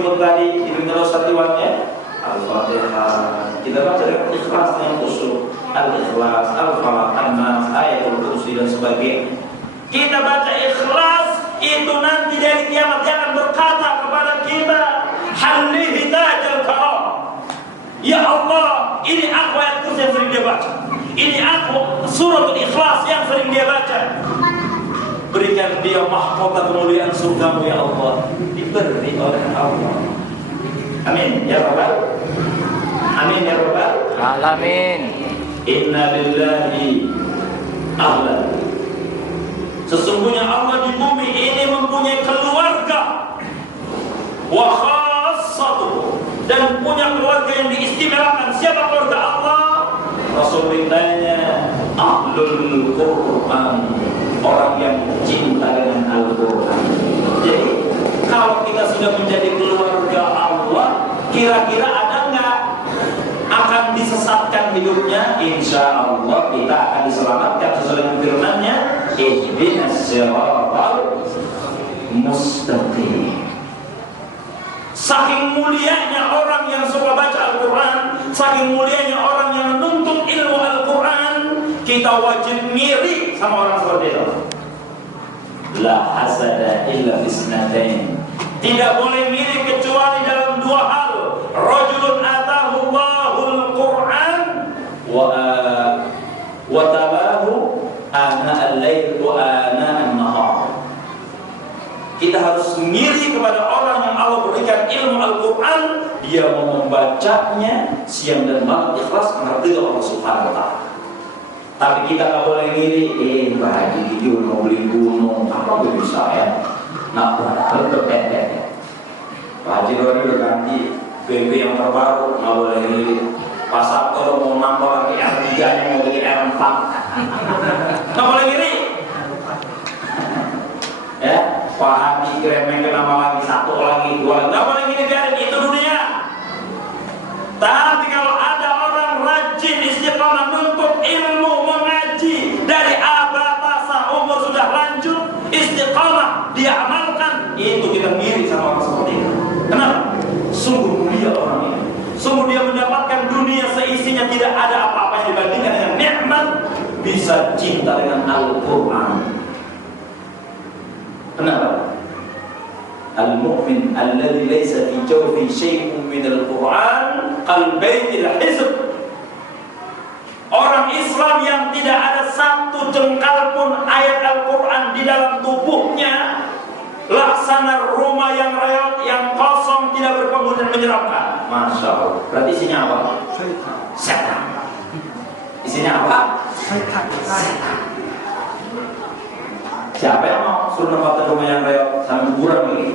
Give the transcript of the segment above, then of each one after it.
meskipun tadi dibimbing Ustaz Iwan ya, Al-Fatihah kita baca dengan ikhlas yang khusyuk, Al-Ikhlas, Al-Falaq, An-Nas, Ayatul Kursi dan sebagainya. Kita baca ikhlas, itu nanti dari kiamat dia akan berkata kepada kita, Halli tajal karam. Ya Allah, ini aku ayat kursi yang sering dia baca. Ini aku suratul ikhlas yang sering dia baca. Berikan dia mahkota kemuliaan surgamu ya Allah. Diberi oleh Allah. Amin ya Rabbal. Amin ya Rabbal Alamin. Inna lillahi ahlan. Sesungguhnya Allah di bumi ini mempunyai keluarga wa khassatuh, dan punya keluarga yang diistimewakan. Siapa keluarga Allah? Rasul bertanya, ahlul Quran, orang yang cinta dengan Al-Quran. Jadi kalau kita sudah menjadi keluarga Allah, kira-kira ada nggak akan disesatkan hidupnya? Insya Allah kita akan diselamatkan sesuai dengan firman-Nya, ihdinas siratal mustaqim. Saking mulianya orang yang suka baca Al-Quran, saking mulianya orang yang menuntut ilmu Al-Quran, kita wajib ngiri sama orang seperti itu. La hasada illa fisnatain. Tidak boleh ngiri kecuali dalam dua hal. Rajulun atahu Allahul Quran wa tabahu ana al-lail wa ana an-nahar. Kita harus ngiri kepada orang yang Allah berikan ilmu Al-Quran, dia mau membacanya siang dan malam ikhlas mengerti Allah Subhanahu wa Ta'ala. Tapi kita nggak boleh ngiri, Pak Haji Gideon mau beli gunung, apa gue bisa ya? Nah, Pak Haji Gideon udah ganti BB yang terbaru, nggak boleh ngiri. Pak Sabto mau nambah lagi R3 nya mau beli R4, nggak boleh ngiri. Ya, Pak Haji Gremeng kenapa lagi satu lagi dua lagi, nggak boleh ngiri, biarin itu dunia. Tapi kalau ada orang rajin istiqamah menuntut ilmu, mengaji dari abad masa umur sudah lanjut, istiqamah dia amalkan, itu kita ngiri sama orang seperti itu. Kenapa? Sungguh mulia orang ini. Sungguh dia mendapatkan dunia seisinya, tidak ada apa-apa yang dibandingkan dengan nikmat bisa cinta dengan Al-Quran. Kenapa? Al-mu'min alladhi laysa fi jawfi syai'un min al-Quran qalbaytil hizb. Orang Islam yang tidak ada satu jengkal pun ayat Al-Quran di dalam tubuhnya, laksana rumah yang reot, yang kosong, tidak berpenghuni dan menyeramkan. Masya Allah. Berarti isinya apa? Setan. Isinya apa? Setan. Siapa yang mau suruh nempatin rumah yang reot sampai kuburan lagi?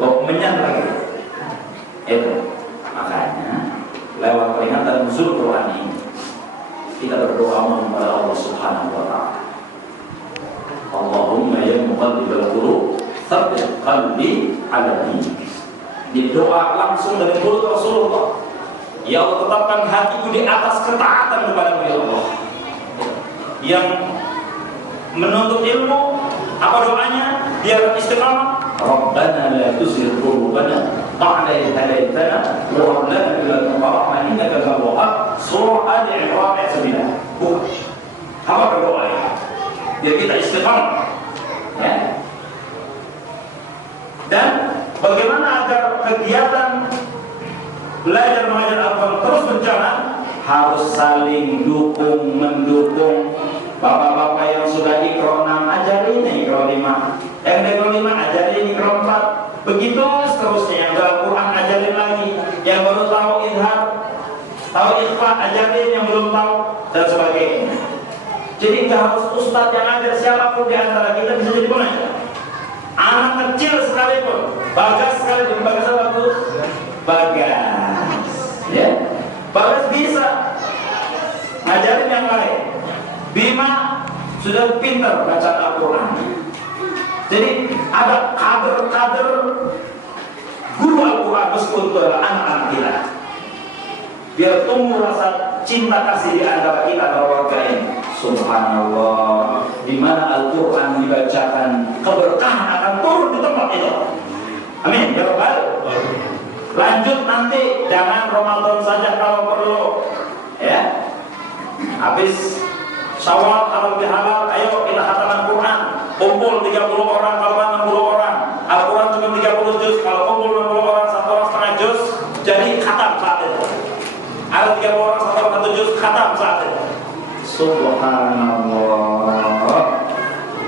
Menyan lagi. Itu makanya lewat peringatan nuzul Quran ini kita berdoa kepada Allah Subhanahu wa Ta'ala. Allahumma ya muqallibal qulub tsabbit qalbi 'ala dinik. Ini doa langsung dari mulut Rasulullah. Ya Allah, tetapkan hatiku di atas ketaatan kepada-Mu ya Allah. Yang menuntut ilmu, apa doanya? Dia istiqamah. Rabbana la tuzigh qulubana ba'da idh hadaytana wa hab lana min ladunka rahmah innaka antal wahhab. Surah Ali Imran ayat 9. Apa berdoa ya? Biar kita istiqamah. Ya. Dan bagaimana agar kegiatan belajar mengajar Al-Quran terus berjalan? Harus saling dukung mendukung. Bapak-bapak yang sudah Iqra 6 ajarin Iqra 5, yang Iqra 5 ajarin Iqra 4, begitu seterusnya. Yang dalam Quran ajarin lagi, yang baru tahu idhar, tahu ikhfa ajarin, yang belum tahu, dan sebagainya. Jadi nggak harus ustadz yang ajar, siapapun di antara kita bisa jadi pengajar. Anak kecil sekalipun, Bagas sekalipun, Bagas apa tuh? Bagas, ya, Bagas bisa ngajarin yang lain. Bima sudah pintar baca Al-Quran. Jadi ada kader-kader guru Al-Quran meskipun itu adalah anak-anak kita. Biar tumbuh rasa cinta kasih di antara kita keluarga ini. Subhanallah, di mana Al-Quran dibacakan, keberkahan akan turun di tempat itu. Amin ya Rabbal. Lanjut nanti, jangan Ramadan saja kalau perlu, ya. Habis Syawal kalau lebih halal, ayo kita khataman Quran. Kumpul 30 orang, kalau 60 orang. Al-Quran cuma 30 juz, kalau kumpul 60 orang, satu orang setengah juz, jadi khatam saat itu. Ada 30 orang, satu orang 1 juz, khatam saat itu. Subhanallah,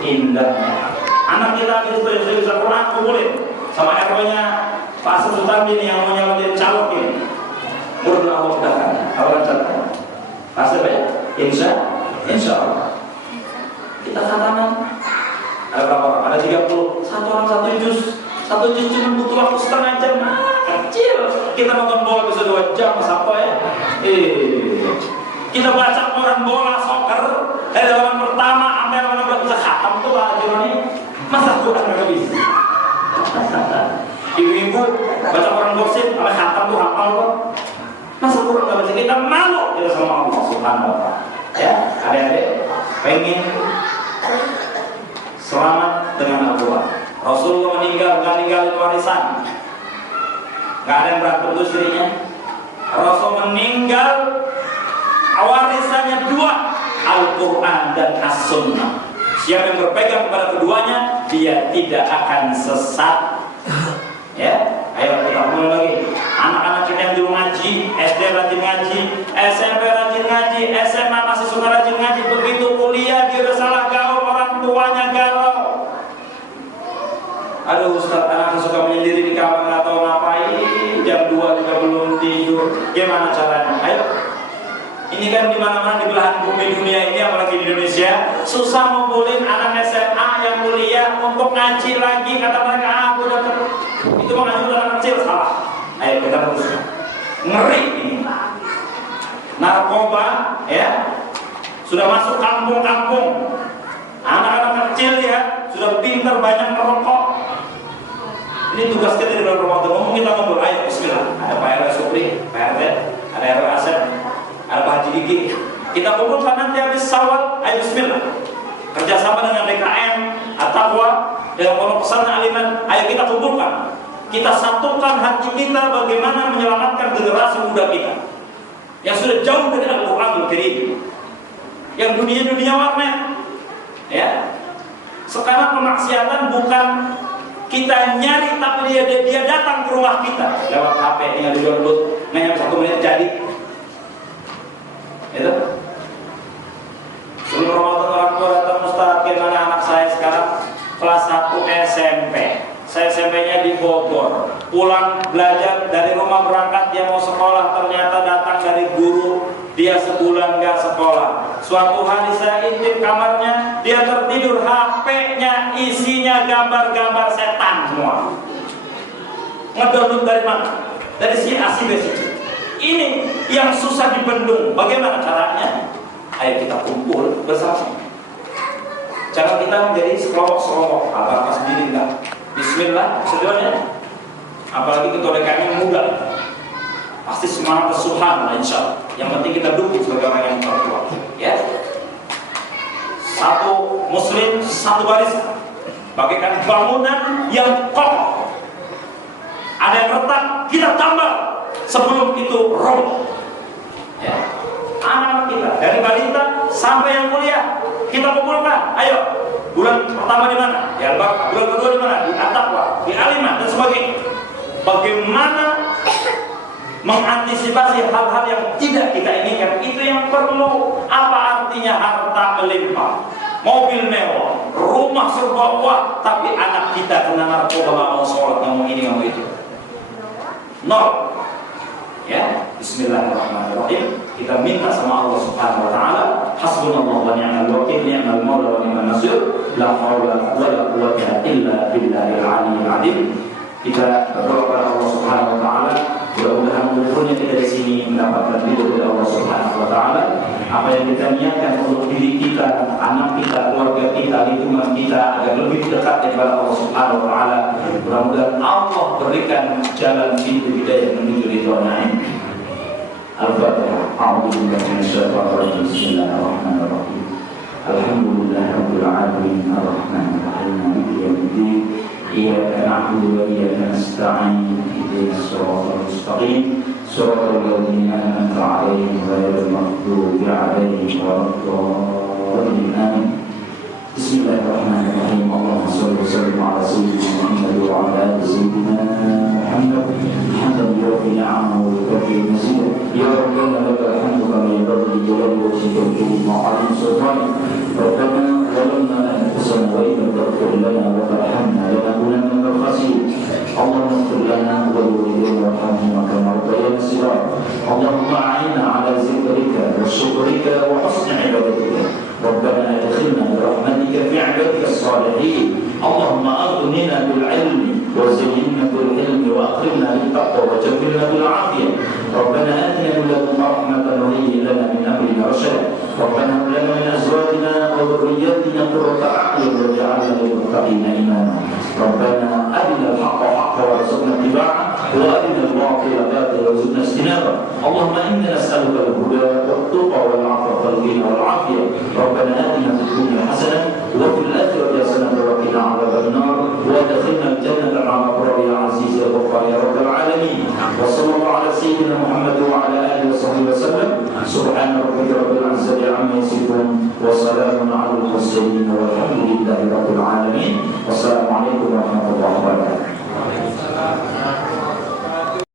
indahnya. Anak kita bisa Quran, kumpulin sama RW-nya Pak Asep Sultan ini yang mau nyalonin calon ini. Mudah Allah mudahkan, Allah lancarkan. Pak Asep ya, insya Allah. Kita khataman. Ada berapa orang? Ada 30. Satu orang 1 juz. 1 juz cuma butuh waktu setengah jam. Kecil. Kita nonton bola bisa 2 jam sampai ya. Kita baca koran bola soccer dari lawan pertama sampai lawan 16 bisa khatam tuh Pak Jironi. Masa Quran nggak bisa? Ibu-ibu baca koran gosip sampai khatam tuh hafal kok. Masa Quran nggak bisa? Kita malu ya sama Allah Subhanahu wa Ta'ala. Ya, adik-adik pengen selamat dengan Al-Quran. Rasulullah meninggal, nggak ninggalin warisan. Nggak ada yang berantem tuh istrinya. Rasul meninggal, warisannya 2, Al-Quran dan As-Sunnah. Siapa yang berpegang kepada keduanya, dia tidak akan sesat. Ya, ayo kita mulai lagi. Anak-anak kita yang dulu ngaji, SD rajin ngaji, SMP rajin ngaji, SMA masih suka rajin ngaji, begitu kuliah dia udah salah gaul, orang tuanya galau. Aduh Ustaz, anak suka menyendiri di kamar nggak tahu ngapain, jam 2 juga belum tidur. Gimana caranya? Ayo. Ini kan di mana-mana di belahan bumi dunia ini, apalagi di Indonesia, susah ngumpulin anak SMA yang kuliah untuk ngaji lagi. Kata mereka, aku udah itu mau ngaji udah kecil, salah. Ayo kita teruskan. Ngeri ini. Narkoba, ya, sudah masuk kampung-kampung. Anak-anak kecil ya, sudah pintar banyak merokok. Ini tugas kita di bulan Ramadan. Ngomong kita ngobrol, ayo bismillah. Ada Pak RW Supri, Pak RT, ada RW Asep, ada Pak Haji Diki. Kita kumpulkan nanti habis Syawal, ayo bismillah. Kerjasama dengan DKM, At-Taqwa, dengan Pondok Pesantren Aliman, ayo kita kumpulkan. Kita satukan hati kita bagaimana menyelamatkan generasi muda kita yang sudah jauh dari Al-Quranul Karim, yang dunia warna. Ya, sekarang pemaksiatan bukan kita nyari, tapi dia datang ke rumah kita lewat HP, tinggal di download, hanya 1 menit jadi. Itu. Sebelum Ramadan orang tua datang, Ustaz, gimana anak saya sekarang kelas 1 SMP. Saya SMP-nya di Bogor. Pulang belajar dari rumah berangkat, dia mau sekolah, ternyata datang dari guru, dia sebulan gak sekolah. Suatu hari saya intip kamarnya, dia tertidur, HP-nya isinya gambar-gambar setan semua. Ngedownload dari mana? Dari si A, si B, si C. Ini yang susah dibendung. Bagaimana caranya? Ayo kita kumpul bersama. Jangan kita menjadi sekelompok-sekelompok. Apa sendiri enggak? Bismillah, sebenarnya. Apalagi ketua DKM muda, pasti semangat kesuhan, insya Allah. Yang penting kita dukung sebagai orang yang tertua. Ya, satu muslim, satu baris, bagaikan bangunan yang kokoh. Ada yang retak, kita tambah sebelum itu roboh. Ya, anak-anak kita dari balita sampai yang kuliah kita kumpulkan. Ayo, bulan pertama di mana? Di Al-Baqarah. Bulan kedua di mana? Di At-Taqwa, di Alimah dan sebagainya. Bagaimana mengantisipasi hal-hal yang tidak kita inginkan? Itu yang perlu. Apa artinya harta melimpah, mobil mewah, rumah serba wah, tapi anak kita kena narkoba, nggak mau sholat, nggak mau ini, nggak mau itu. Nol. Ya, bismillahirrahmanirrahim. Kita minta sama Allah Subhanahu wa taala, hasbunallahu wa ni'mal wakil, ni'mal maula wa ni'man nasir, la haula wa la quwwata illa billahil aliyyil azim. Kita berdoa kepada Allah Subhanahu wa taala, mudah-mudahan umurnya kita di sini mendapatkan ridho dari Allah Subhanahu wa taala. Apa yang kita niatkan untuk diri kita, anak kita, keluarga kita, lingkungan kita agar lebih dekat kepada Allah Subhanahu wa taala. Mudah-mudahan Allah berikan jalan pintu hidayah menuju ridhonya. Al-Fatihah. A'udzubillahi minasyaitonir rajim. Bismillahirrahmanirrahim. Alhamdulillahirabbil alamin, arrahmanirrahim, maliki yaumiddin. إياك نعبد وإياك نستعين اهدنا الصراط المستقيم صراط الذين أنعمت عليهم غير المغضوب عليهم ولا الضالين آمين. بسم الله الرحمن الرحيم. اللهم صل وسلم على سيدنا محمد وعلى آل سيدنا محمد حمدا يوفي نعمه ويكفي مزيدا. يا ربنا لك الحمد كما ينبغي لجلال وجهك وكريم وعظيم سلطانك. ربنا ظلمنا أنفسنا وإن لم تغفر لنا وترحمنا لنكونن من الخاسرين. اللهم اغفر لنا ولوالدينا وارحمهما كما ربيانا صغارا. اللهم أعنا على ذكرك وشكرك وحسن عبادتك. ربنا ادخلنا برحمتك في عبادك الصالحين. اللهم أغننا بالعلم وزينا بالحلم وأكرمنا بالتقوى وجملنا بالعافية. ربنا آتنا من لدنك رحمة وهيئ لنا من أمرنا رشدا. ربنا هب لنا من أزواجنا وذرياتنا قرة أعين واجعلنا للمتقين إماما. ربنا أرنا الحق حقا وارزقنا اتباعه وأرنا الباطل باطلا وارزقنا اجتنابه. اللهم إنا نسألك الهدى والتقى والعفو والغنى والعافية. ربنا آتنا في الدنيا حسنة وفي الآخرة حسنة وقنا عذاب النار وادخلنا الجنة مع الأبرار يا عزيز يا غفار يا رب العالمين. وصلى الله على سيدنا محمد وعلى آله وصحبه وسلم. سبحان ربك رب العزة عما يصفون وسلام على المرسلين والحمد لله رب العالمين. والسلام عليكم ورحمة الله وبركاته.